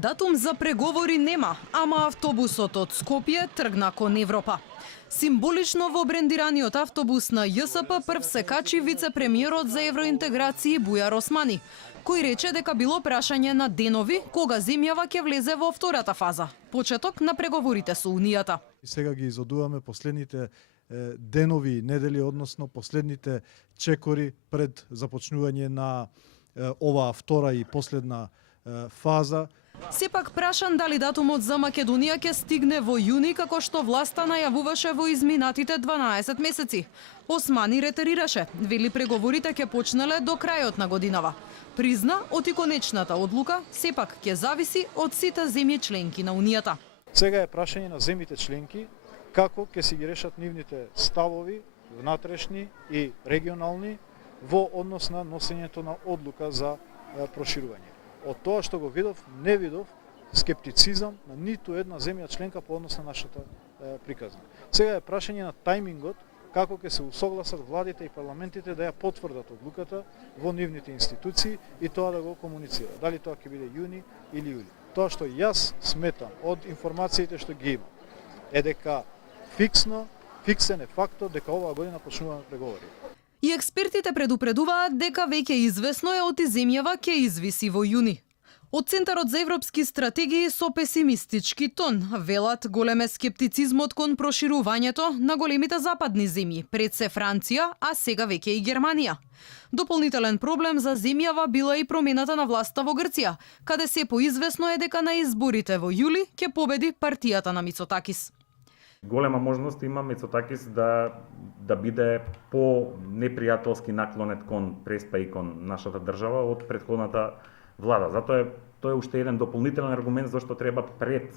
Датум за преговори нема, ама автобусот од Скопје тргна кон Европа. Символично во брендираниот автобус на ЈСП прв се качи вице-премиерот за евроинтеграција Бујар Османи, кој рече дека било прашање на денови кога земјава ќе влезе во втората фаза, почеток на преговорите со Унијата. Сега ги изодуваме последните денови, недели, односно последните чекори пред започнување на оваа втора и последна фаза. Сепак прашан дали датумот за Македонија ќе стигне во јуни, како што власта најавуваше во изминатите 12 месеци. Османи ретерираше, вели преговорите ќе почнале до крајот на годинава. Призна, оти конечната одлука сепак ќе зависи од сите земји членки на Унијата. Сега е прашање на земјите членки како ќе си ги решат нивните ставови, внатрешни и регионални, во однос на носењето на одлука за проширување. Од тоа што го видов, не видов скептицизам на ниту една земја членка по однос на нашата приказна. Сега е прашање на тајмингот како ќе се усогласат владите и парламентите да ја потврдат одлуката во нивните институции и тоа да го комуницира. Дали тоа ќе биде јуни или јули. Тоа што јас сметам од информациите што ги имам е дека фиксен е фактот дека оваа година почнуваме преговори. И експертите предупредуваат дека веќе извесно е оти земјава ќе извиси во јуни. Од Центарот за европски стратегии со песимистички тон велат голем е скептицизмот кон проширувањето на големите западни земји, пред се Франција, а сега веќе и Германија. Дополнителен проблем за земјава била и промената на власта во Грција, каде се поизвесно е дека на изборите во јули ќе победи партијата на Мицотакис. Голема можност има Мицотакис да биде по-непријателски наклонет кон Преспа и кон нашата држава од претходната влада. Затоа тој е уште еден дополнителен аргумент зашто треба пред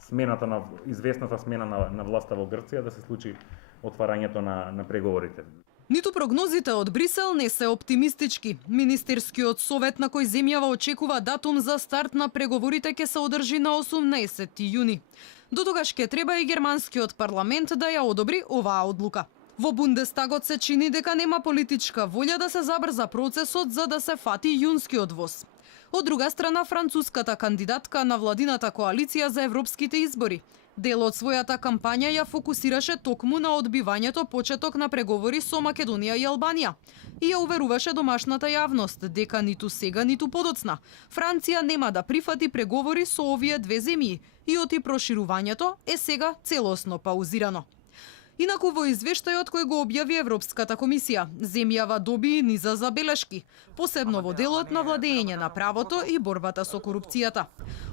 смената на известната смена на власта во Грција да се случи отварањето на преговорите. Ниту прогнозите од Брисел не се оптимистички. Министерскиот совет на кој земјава очекува датум за старт на преговорите ќе се одржи на 18 јуни. До тогаш ќе треба и германскиот парламент да ја одобри оваа одлука. Во Бундестагот се чини дека нема политичка волја да се забрза процесот за да се фати јунскиот воз. Од друга страна, француската кандидатка на владината коалиција за европските избори дел од својата кампања ја фокусираше токму на одбивањето почеток на преговори со Македонија и Албанија и ја уверуваше домашната јавност дека ниту сега, ниту подоцна Франција нема да прифати преговори со овие две земји и оти проширувањето е сега целосно паузирано. Инаку во извештајот кој го објави Европската комисија, земјава доби низа забелешки, посебно во делот на владење на правото и борбата со корупцијата.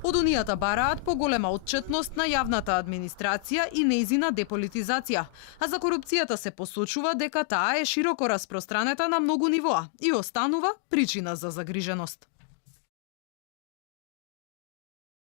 Од Унијата бараат поголема отчетност на јавната администрација и нејзина деполитизација, а за корупцијата се посочува дека таа е широко распространета на многу нивоа и останува причина за загриженост.